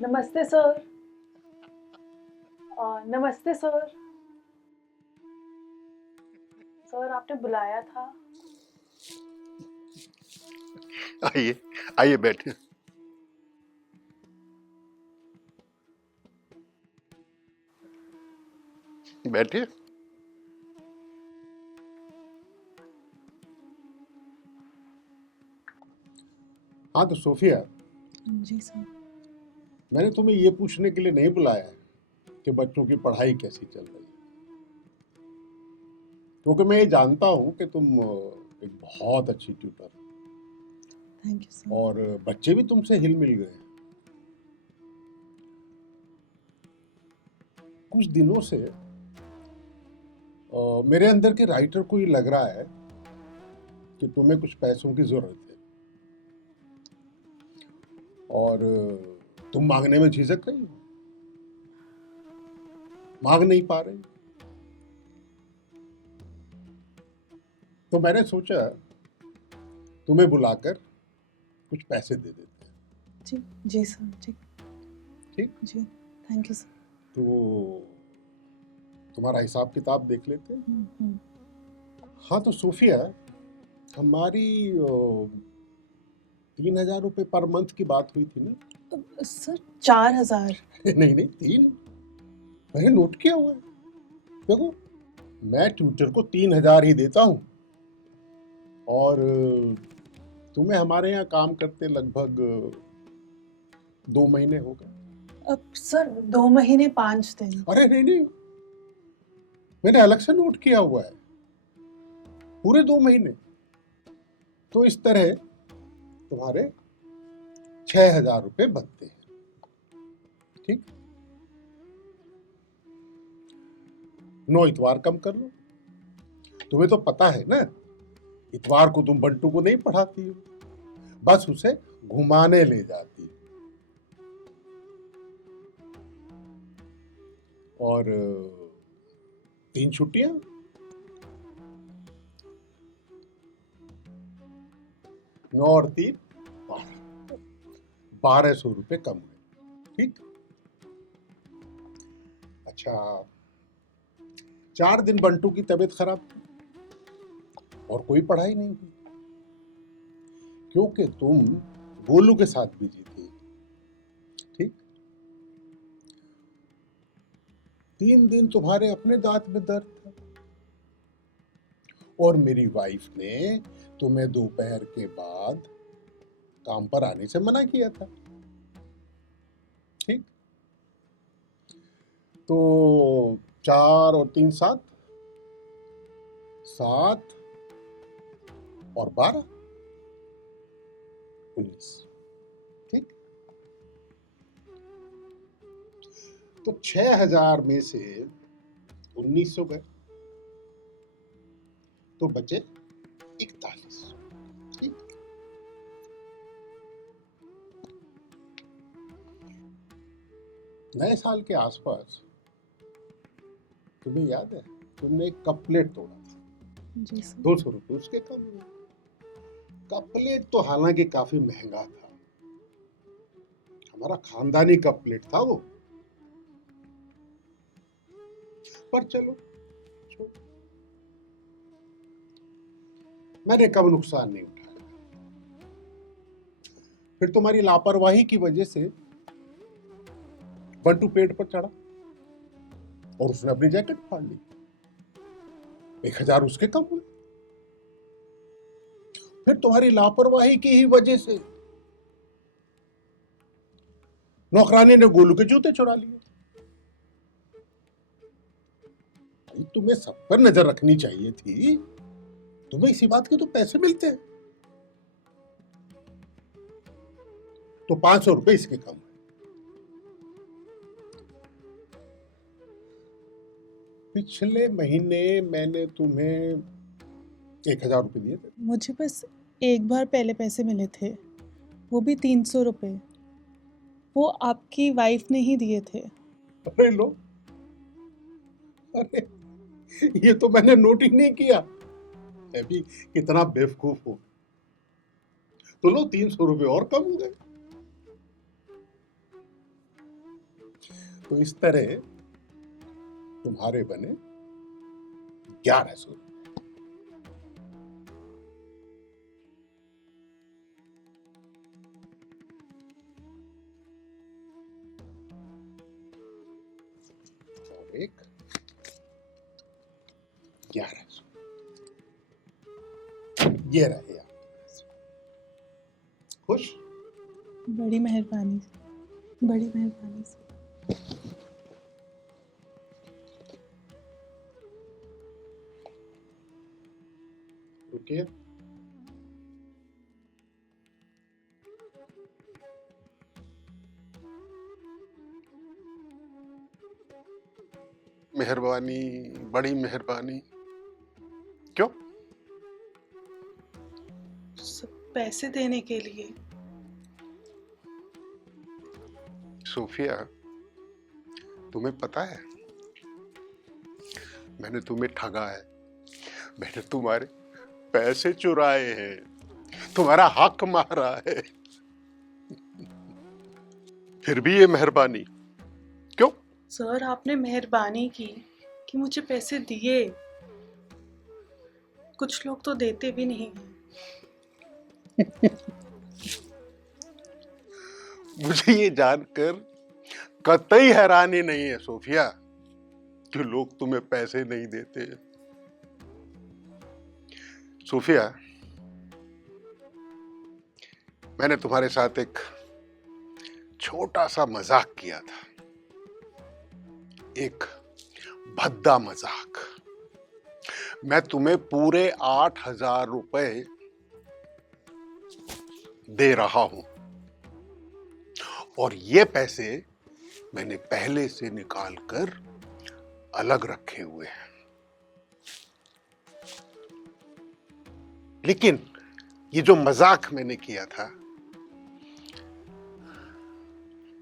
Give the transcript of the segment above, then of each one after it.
नमस्ते सर। नमस्ते sir. Sir आपने बुलाया था। आइए आइए बैठिए। बैठिए। हाँ तो सोफिया, जी सर। मैंने तुम्हें ये पूछने के लिए नहीं बुलाया है कि बच्चों की पढ़ाई कैसी चल रही है, क्योंकि मैं ये जानता हूँ कि तुम एक बहुत अच्छी ट्यूटर हो थैंक यू सर। और बच्चे भी तुमसे हिल मिल गए हैं। कुछ दिनों से मेरे अंदर के राइटर को ये लग रहा है कि तुम्हें कुछ पैसों की जरूरत है और तुम मांगने में झिझक रही हो, मांग नहीं पा रही। तो मैंने सोचा तुम्हें बुलाकर कुछ पैसे दे देते हैं। जी जी सर। ठीक ठीक। जी। Thank you sir. तो तुम्हारा हिसाब किताब देख लेते हैं। हाँ तो सोफिया, हमारी 3,000 रुपये पर मंथ की बात हुई थी ना? सर 4,000। नहीं नहीं, 3। मैंने नोट किया हुआ है। देखो, मैं ट्यूटर को 3,000 ही देता हूँ और तुम्हें हमारे यहाँ काम करते लगभग 2 महीने हो गए। अब सर 2 महीने 5 दिन। अरे नहीं नहीं, मैंने अलग से नोट किया हुआ है, पूरे 2 महीने। तो इस तरह तुम्हारे 6,000 रुपये बनते हैं। ठीक। 9 इतवार कम कर लो। तुम्हें तो पता है ना, इतवार को तुम बंटू को नहीं पढ़ाती हो, बस उसे घुमाने ले जाती हो। और 3 छुट्टियां, 9 और 3 12, 1,200 रुपये कम हुए। ठीक। अच्छा, 4 दिन बंटू की तबीयत खराब थी और कोई पढ़ाई नहीं हुई, क्योंकि तुम गोलू के साथ बिजी थी। ठीक। 3 दिन तुम्हारे अपने दांत में दर्द था और मेरी वाइफ ने तुम्हें दोपहर के बाद काम पर आने से मना किया था। ठीक। तो 4 और 3 7, 7 और 12 19। ठीक। तो 6,000 में से 1,900 गए तो बचे 41। ठीक। नए साल के आसपास तुम्हें याद है, तुमने एक कप प्लेट तोड़ा था। जी सर। 200 रुपये उसके कम हुए। कप प्लेट तो हालांकि काफी महंगा था, हमारा खानदानी कप प्लेट था वो, पर चलो छोड़ो, मैंने कब नुकसान नहीं उठाया। फिर तुम्हारी लापरवाही की वजह से बंटू पेड़ पर चढ़ा और उसने अपनी जैकेट फाड़ ली। 1,000 उसके कम हुए। फिर तुम्हारी लापरवाही की ही वजह से नौकरानी ने गोलू के जूते चुरा लिए। तुम्हें सब पर नजर रखनी चाहिए थी, तुम्हें इसी बात के तो पैसे मिलते हैं। तो 500 रुपये इसके कम है। पिछले महीने मैंने तुम्हें 1,000 रुपये दिए थे। मुझे बस एक बार पहले पैसे मिले थे, वो भी 300 रुपये। वो आपकी वाइफ ने ही दिए थे। अरे लो, अरे ये तो मैंने नोट ही नहीं किया। अभी कितना बेवकूफ हो। तो लो, 300 रुपये और कम हो गए। तो इस तरह तुम्हारे बने 1100। और एक 1100। ये रहे आपके पैसे। खुश? बड़ी मेहरबानी, बड़ी मेहरबानी सर। रुकिए। मेहरबानी, बड़ी मेहरबानी, क्यों? पैसे देने के लिए। सोफिया, तुम्हें पता है मैंने तुम्हें ठगा है, मैंने तुम्हारे पैसे चुराए हैं, तुम्हारा हक मारा है, फिर भी ये मेहरबानी क्यों? सर आपने मेहरबानी की कि मुझे पैसे दिए। कुछ लोग तो देते भी नहीं हैं। मुझे ये जानकर कतई हैरानी नहीं है सोफिया कि लोग तुम्हें पैसे नहीं देते। सोफिया, मैंने तुम्हारे साथ एक छोटा सा मजाक किया था, एक भद्दा मजाक। मैं तुम्हें पूरे 8,000 रुपए दे रहा हूं और ये पैसे मैंने पहले से निकाल कर अलग रखे हुए हैं, लेकिन ये जो मजाक मैंने किया था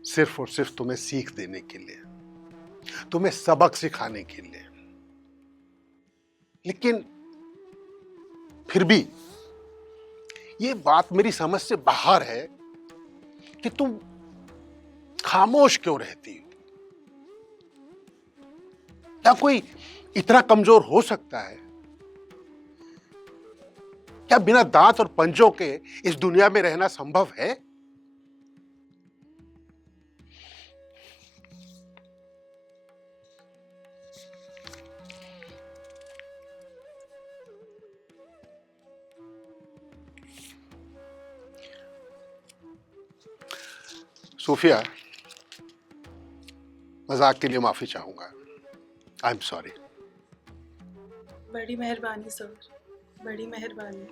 सिर्फ और सिर्फ तुम्हें सीख देने के लिए, तुम्हें सबक सिखाने के लिए। लेकिन फिर भी ये बात मेरी समझ से बाहर है कि तुम खामोश क्यों रहती हो? क्या कोई इतना कमजोर हो सकता है? क्या बिना दांत और पंजों के इस दुनिया में रहना संभव है? सोफिया, मजाक के लिए माफी चाहूंगा। I am sorry. बड़ी मेहरबानी सर, बड़ी मेहरबानी।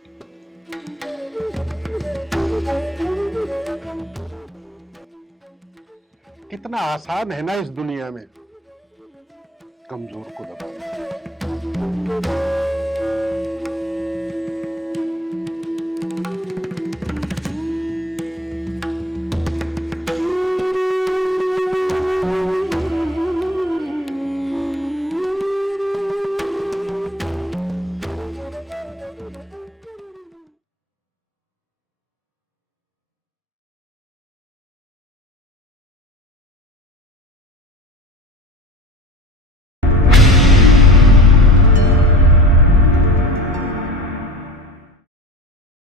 कितना आसान है ना इस दुनिया में कमजोर को दबाना।